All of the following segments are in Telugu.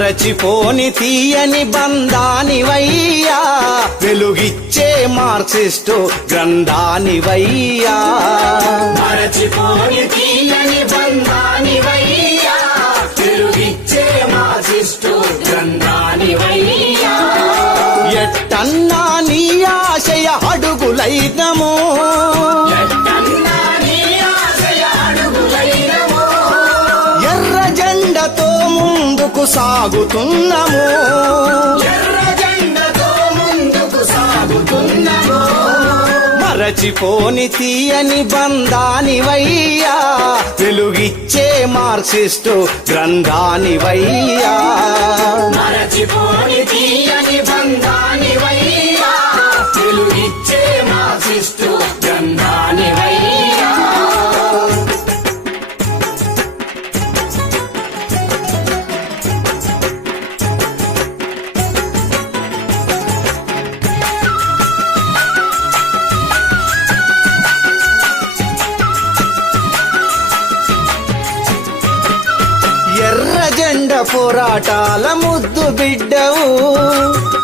మరచిపోని తీయని బంధానివయ్యా వెలుగిచ్చే మార్క్సిస్టు గ్రంథానివయ్యా మరచిపోని తీయని బంధానివయ్యా వెలుగిచ్చే మార్క్సిస్టు గ్రంథానివయ్యా ఎట్టన్నా నీ ఆశయ అడుగులైనము ఎర్ర జెండతో ముందుకు సాగుతున్నాము మరచిపోని తీయని బంధానివయ్యా వెలుగిచ్చే మార్క్సిస్టు గ్రంథానివయ్యా మరచిపోని తీయని బంధానివయ్యా వెలుగిచ్చే మార్క్సిస్టు గ్రంథానివయ్యా ఎర్ర జెండ పోరాటాల ముద్దు బిడ్డవు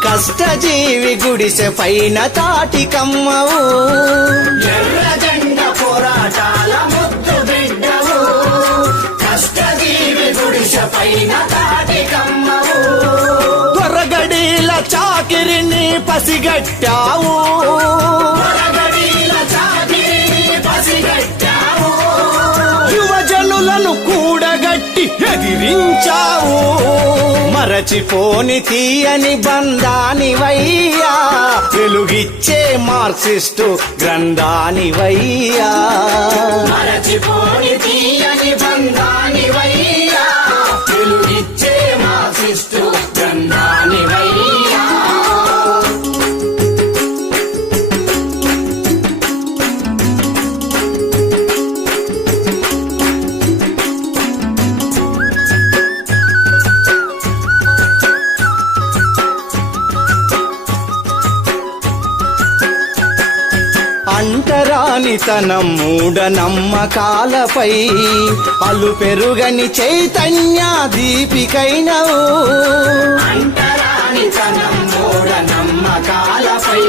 కష్టజీవి గుడిసె పైన తాటికమ్మవు ఎర్ర జెండ పోరాటాల ముద్దు బిడ్డవు కష్టజీవి గుడిసె పైన తాటికమ్మవు త్వరగడీల చాకిరిని పసిగట్టావు పొరగడీల చాకిరిని పసిగట్టావు యువజనులను కూడగట్టి ఎదిరించావు మరచిపోని తీయని బంధానివయ్యా వెలుగిచ్చే మార్క్సిస్టు గ్రంథానివయ్యా మరచిపోని తీయని బంధానివయ్యా వెలుగిచ్చే మార్క్సిస్టు గ్రంథానివయ్యా అంటరానితనం మూఢనమ్మకాలపై అలు పెరుగని చైతన్య దీపికైనవు అంటరానితనం మూఢనమ్మకాలపై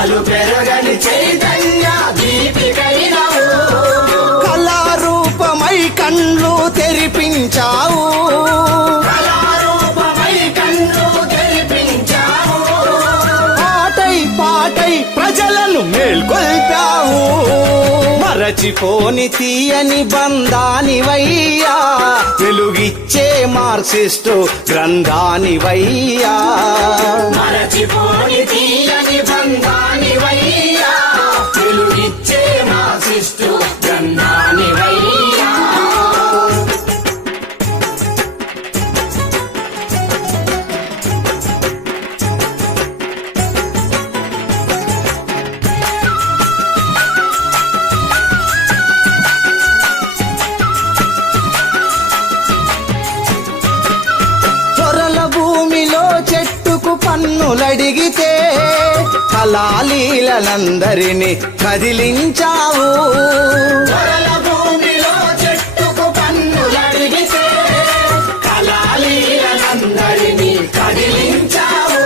అలు పెరగని చైతన్య దీపికైనవు కళారూపమై కళ్ళు తెరిపించావు కళారూపమై కన్ను తెరిపించావు పాటై పాటై ప్రజలను మేల్కొల్పావు మరచిపోని తీయని బంధానివయ్యా వెలుగిచ్చే మార్క్సిస్టు గ్రంథానివయ్యా మరచిపోని తీయని బంధానివయ్యా వెలుగిచ్చే మార్క్సిస్టు గ్రంథానివయ్యా చొరల భూమిలో చెట్టుకు పన్నులడిగితే కళాలీలందరినీ కదిలించావు వరల భూమిలో చెట్టుకు పన్నులడిగితే కళాలీలందరినీ కదిలించావు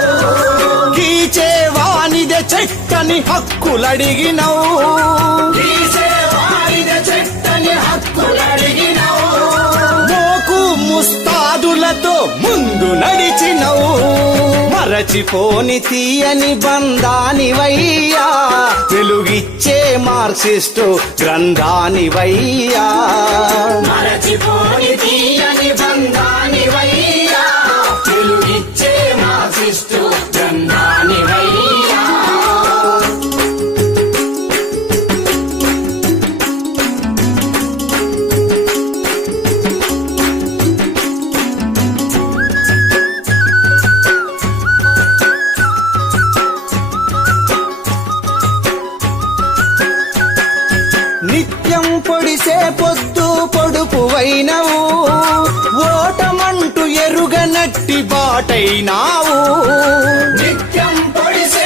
గీచేవానిదే చెట్టని హక్కులడిగినవు తీసేవారిద చెట్టని హక్కులడిగినవు మోకు ముస్తాదులతో ముందు నడిచినవు మరచిపోని తీయని బంధానివయ్యా వెలుగిచ్చే మార్క్సిస్టు గ్రంథానివయ్యా మరచిపోని తీయని బంధానివయ్యా వెలుగిచ్చే మార్క్సిస్టు గ్రంథానివయ్యా నిత్యం పొడిసే పొద్దు పొడుపువైనవు ఓటమంటూ ఎరుగనట్టి బాటైనావు నిత్యం పొడిసే